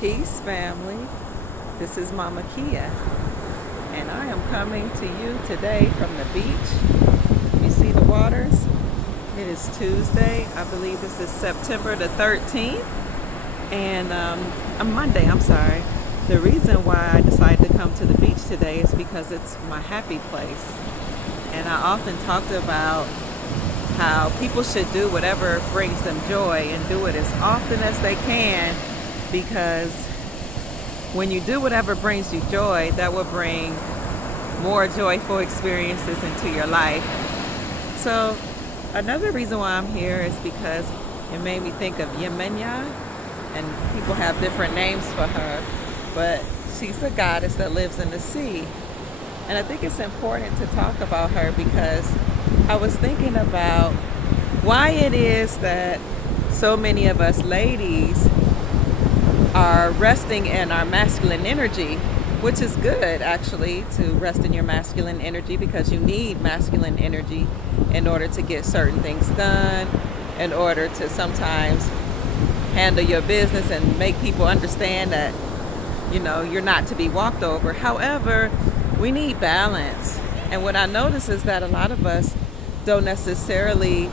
Peace, family. This is Mama Kia, and I am coming to you today from the beach. You see the waters? It is Tuesday. I believe this is September the 13th, and Monday, I'm sorry. The reason why I decided to come to the beach today is because it's my happy place. And I often talked about how people should do whatever brings them joy and do it as often as they can, because when you do whatever brings you joy, that will bring more joyful experiences into your life. So another reason why I'm here is because it made me think of Yemenya, and people have different names for her, but she's a goddess that lives in the sea. And I think it's important to talk about her because I was thinking about why it is that so many of us ladies are resting in our masculine energy, which is good actually, to rest in your masculine energy, because you need masculine energy in order to get certain things done, in order to sometimes handle your business and make people understand that, you know, you're not to be walked over. However, we need balance. And what I notice is that a lot of us don't necessarily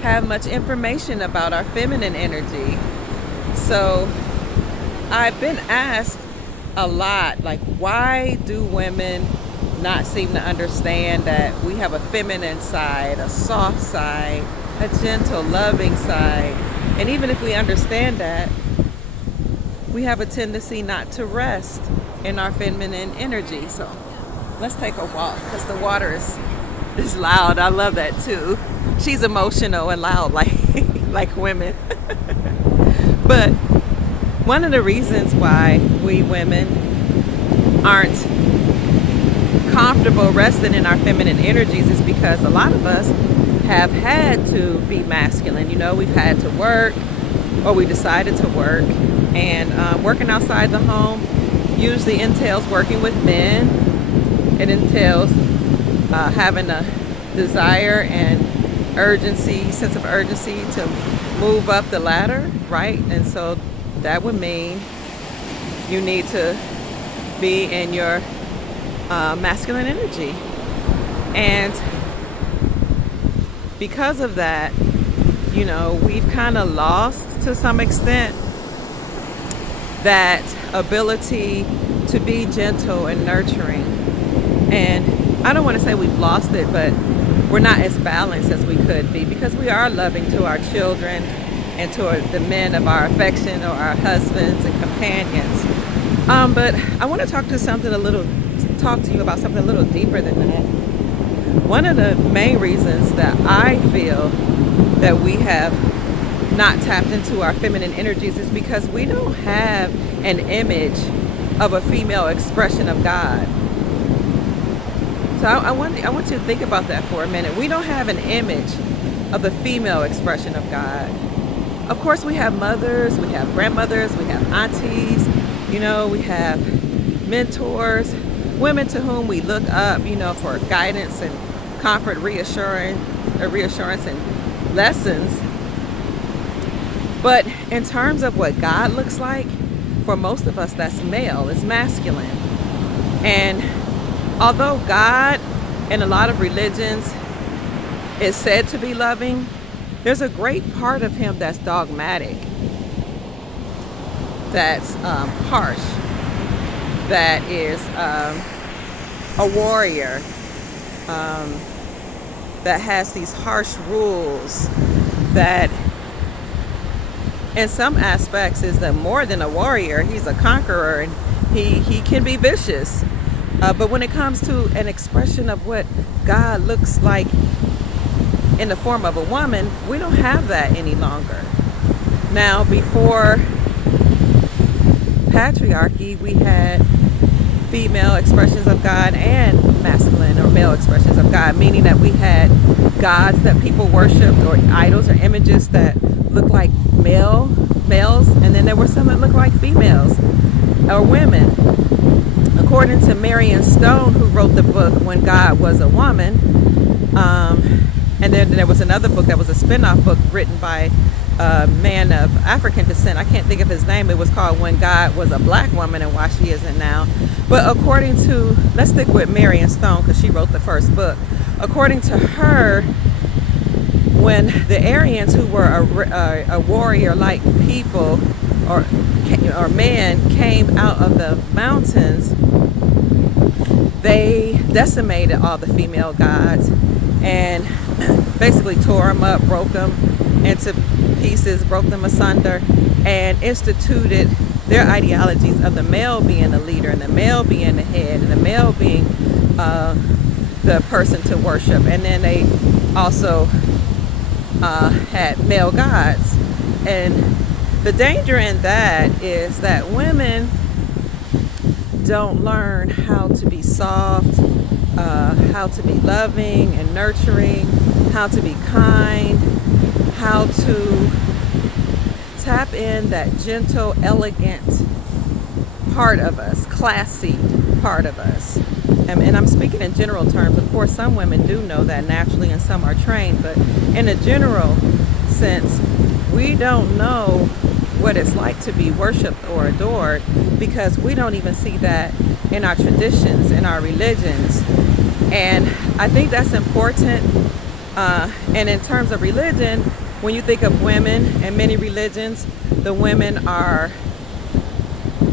have much information about our feminine energy. So I've been asked a lot, like, why do women not seem to understand that we have a feminine side, a soft side, a gentle, loving side? And even if we understand that, we have a tendency not to rest in our feminine energy. So let's take a walk, because the water is loud. I love that too. She's emotional and loud like women. But one of the reasons why we women aren't comfortable resting in our feminine energies is because a lot of us have had to be masculine. You know, we've had to work, or we decided to work, and working outside the home usually entails working with men. It entails having a desire and urgency, sense of urgency to move up the ladder, right? And so that would mean you need to be in your masculine energy. And because of that, you know, we've kind of lost to some extent that ability to be gentle and nurturing. And I don't want to say we've lost it, but we're not as balanced as we could be, because we are loving to our children and to the men of our affection, or our husbands and companions. But I want to talk to you about something a little deeper than that. One of the main reasons that I feel that we have not tapped into our feminine energies is because we don't have an image of a female expression of God. So I want you to think about that for a minute. We don't have an image of the female expression of God. Of course, we have mothers, we have grandmothers, we have aunties, you know, we have mentors, women to whom we look up, you know, for guidance and comfort, reassurance and lessons. But in terms of what God looks like, for most of us, that's male, it's masculine. And although God in a lot of religions is said to be loving, there's a great part of him that's dogmatic, that's harsh, that is a warrior, that has these harsh rules, that in some aspects is that more than a warrior, he's a conqueror, and he can be vicious. But when it comes to an expression of what God looks like in the form of a woman, we don't have that any longer. Now, before patriarchy, we had female expressions of God and masculine or male expressions of God, meaning that we had gods that people worshipped, or idols or images that looked like males, and then there were some that looked like females or women. According to Marion Stone, who wrote the book When God Was a Woman, and then there was another book that was a spin-off book written by man of African descent. I can't think of his name. It was called When God Was a Black Woman and Why She Isn't Now. But according to, let's stick with Marion Stone because she wrote the first book. According to her, when the Aryans, who were a warrior-like people or men, came out of the mountains, they decimated all the female gods and basically tore them up, broke them into pieces, broke them asunder, and instituted their ideologies of the male being the leader and the male being the head and the male being the person to worship. And then they also had male gods. And the danger in that is that women don't learn how to be soft, how to be loving and nurturing, how to be kind, how to tap in that gentle, elegant part of us, classy part of us. And I'm speaking in general terms. Of course, some women do know that naturally and some are trained, but in a general sense, we don't know what it's like to be worshiped or adored because we don't even see that in our traditions, in our religions. And I think that's important. And in terms of religion, when you think of women in many religions, the women are,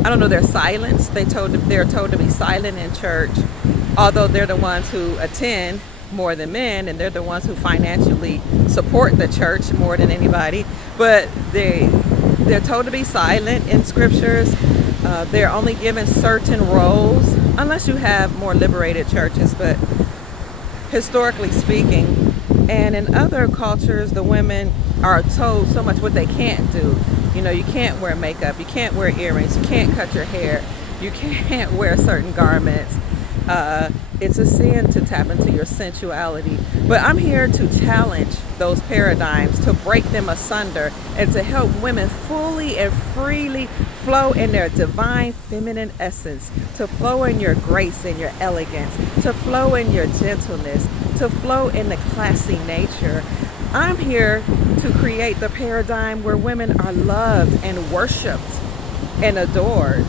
I don't know, they're silenced. They're told to be silent in church, although they're the ones who attend more than men, and they're the ones who financially support the church more than anybody. But they're told to be silent in scriptures. They're only given certain roles, unless you have more liberated churches, but historically speaking. And in other cultures, the women are told so much what they can't do. You know, you can't wear makeup, you can't wear earrings, you can't cut your hair, you can't wear certain garments. It's a sin to tap into your sensuality. But I'm here to challenge those paradigms, to break them asunder, and to help women fully and freely flow in their divine feminine essence, to flow in your grace and your elegance, to flow in your gentleness, to flow in the classy nature. I'm here to create the paradigm where women are loved and worshiped and adored.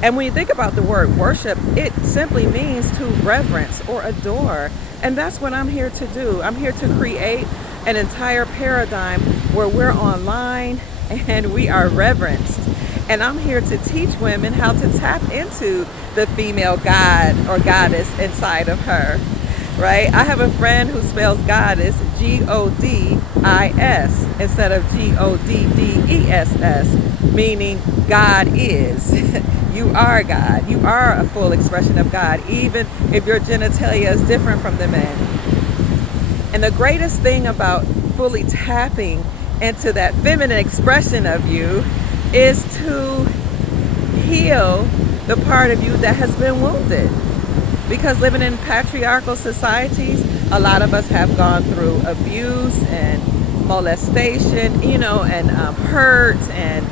And when you think about the word worship, it simply means to reverence or adore. And that's what I'm here to do. I'm here to create an entire paradigm where we're online and we are reverenced. And I'm here to teach women how to tap into the female god or goddess inside of her, right? I have a friend who spells goddess G-O-D-I-S instead of G-O-D-D-E-S-S, meaning God is. You are God. You are a full expression of God, even if your genitalia is different from the men. And the greatest thing about fully tapping into that feminine expression of you is to heal the part of you that has been wounded. Because living in patriarchal societies, a lot of us have gone through abuse and molestation, you know, and hurt, and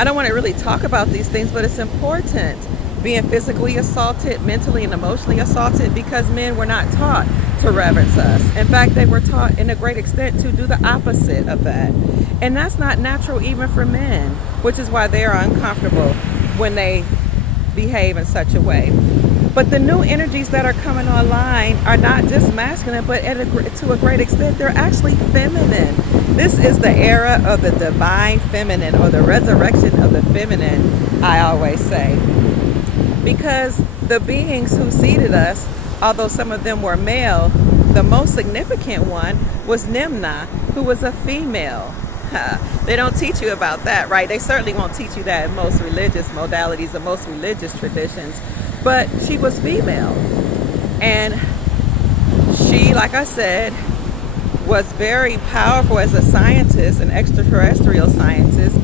I don't want to really talk about these things, but it's important. Being physically assaulted, mentally and emotionally assaulted, because men were not taught to reverence us. In fact, they were taught in a great extent to do the opposite of that. And that's not natural even for men, which is why they are uncomfortable when they behave in such a way. But the new energies that are coming online are not just masculine, but to a great extent, they're actually feminine. This is the era of the divine feminine, or the resurrection of the feminine, I always say. Because the beings who seeded us, although some of them were male, the most significant one was Nimna, who was a female. They don't teach you about that, right? They certainly won't teach you that in most religious modalities or most religious traditions. But she was female. And she, like I said, was very powerful as a scientist, an extraterrestrial scientist,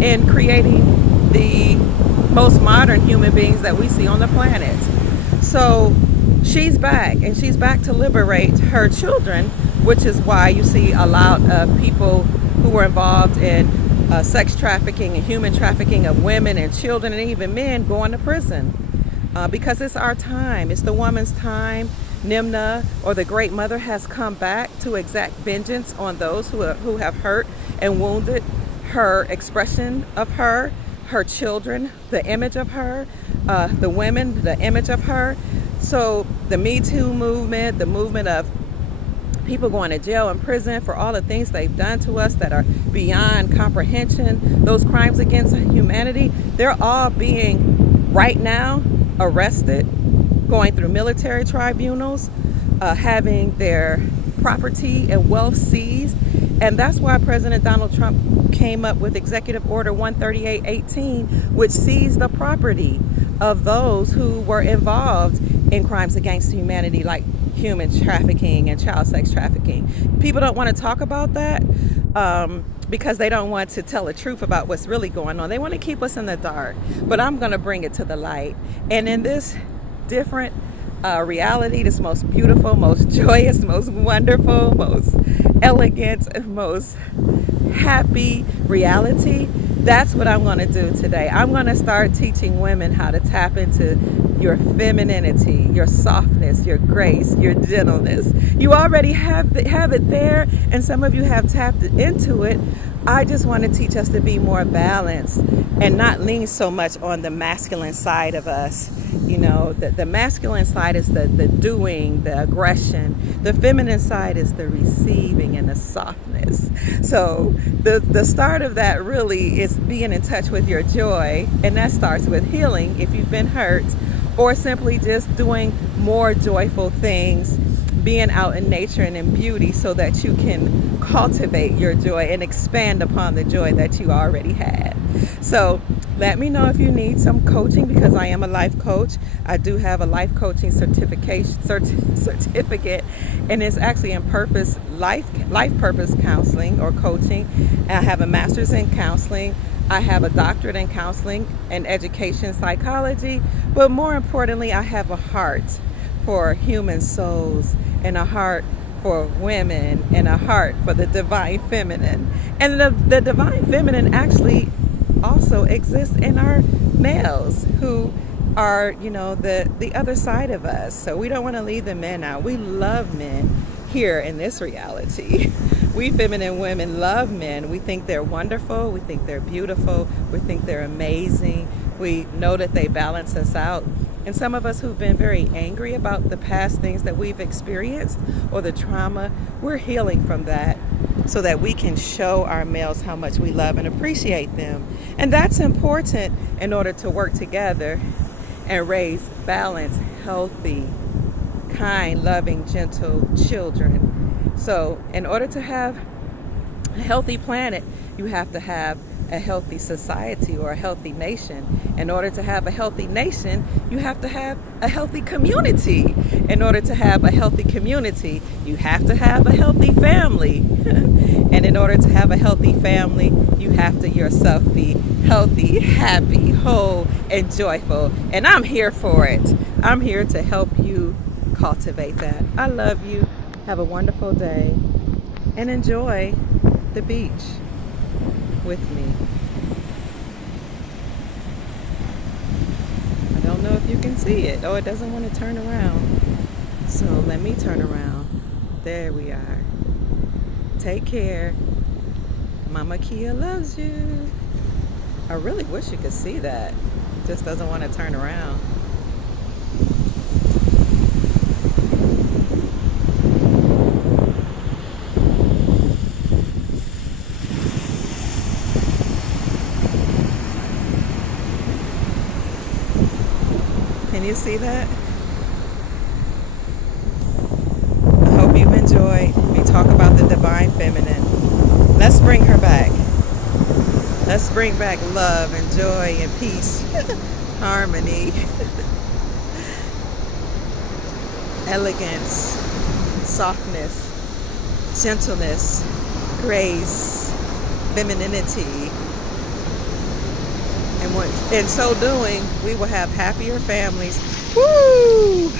in creating the most modern human beings that we see on the planet. So she's back, and she's back to liberate her children, which is why you see a lot of people who were involved in sex trafficking and human trafficking of women and children and even men going to prison. Because it's our time. It's the woman's time Nimna, or the Great Mother, has come back to exact vengeance on those who have hurt and wounded her expression of her children, the image of her, the women, the image of her. So the Me Too movement, the movement of people going to jail and prison for all the things they've done to us that are beyond comprehension, those crimes against humanity, they're all being right now arrested, going through military tribunals, having their property and wealth seized. And that's why President Donald Trump came up with Executive Order 13818, which seized the property of those who were involved in crimes against humanity, like human trafficking and child sex trafficking. People don't want to talk about that because they don't want to tell the truth about what's really going on. They want to keep us in the dark, but I'm going to bring it to the light. And in this different reality, this most beautiful, most joyous, most wonderful, most elegant, most happy reality, that's what I'm going to do today. I'm going to start teaching women how to tap into your femininity, your softness, your grace, your gentleness. You already have it there, and some of you have tapped into it. I just want to teach us to be more balanced and not lean so much on the masculine side of us. You know, the masculine side is the doing, the aggression. The feminine side is the receiving and the softness. So the start of that really is being in touch with your joy, and that starts with healing if you've been hurt, or simply just doing more joyful things, being out in nature and in beauty so that you can cultivate your joy and expand upon the joy that you already had. So let me know if you need some coaching, because I am a life coach. I do have a life coaching certificate, and it's actually in life purpose counseling or coaching. And I have a master's in counseling. I have a doctorate in counseling and education psychology, but more importantly, I have a heart for human souls, and a heart for women, and a heart for the divine feminine. And the divine feminine actually also exists in our males, who are, you know, the other side of us. So we don't want to leave the men out. We love men here in this reality. We feminine women love men. We think they're wonderful. We think they're beautiful. We think they're amazing. We know that they balance us out. And some of us who've been very angry about the past things that we've experienced or the trauma, we're healing from that so that we can show our males how much we love and appreciate them. And that's important in order to work together and raise balanced, healthy, kind, loving, gentle children. So in order to have a healthy planet, you have to have a healthy society or a healthy nation. In order to have a healthy nation, you have to have a healthy community. In order to have a healthy community, you have to have a healthy family. And in order to have a healthy family, you have to yourself be healthy, happy, whole, and joyful. And I'm here for it. I'm here to help you cultivate that. I love you. Have a wonderful day and enjoy the beach with me. I don't know if you can see it. Oh, it doesn't want to turn around. So let me turn around. There we are. Take care. Mama Kia loves you. I really wish you could see that. It just doesn't want to turn around. Can you see that? I hope you've enjoyed me talk about the divine feminine. Let's bring her back. Let's bring back love and joy and peace, harmony, elegance, softness, gentleness, grace, femininity. And in so doing, we will have happier families, woo!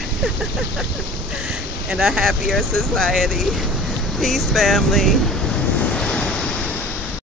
And a happier society. Peace, family.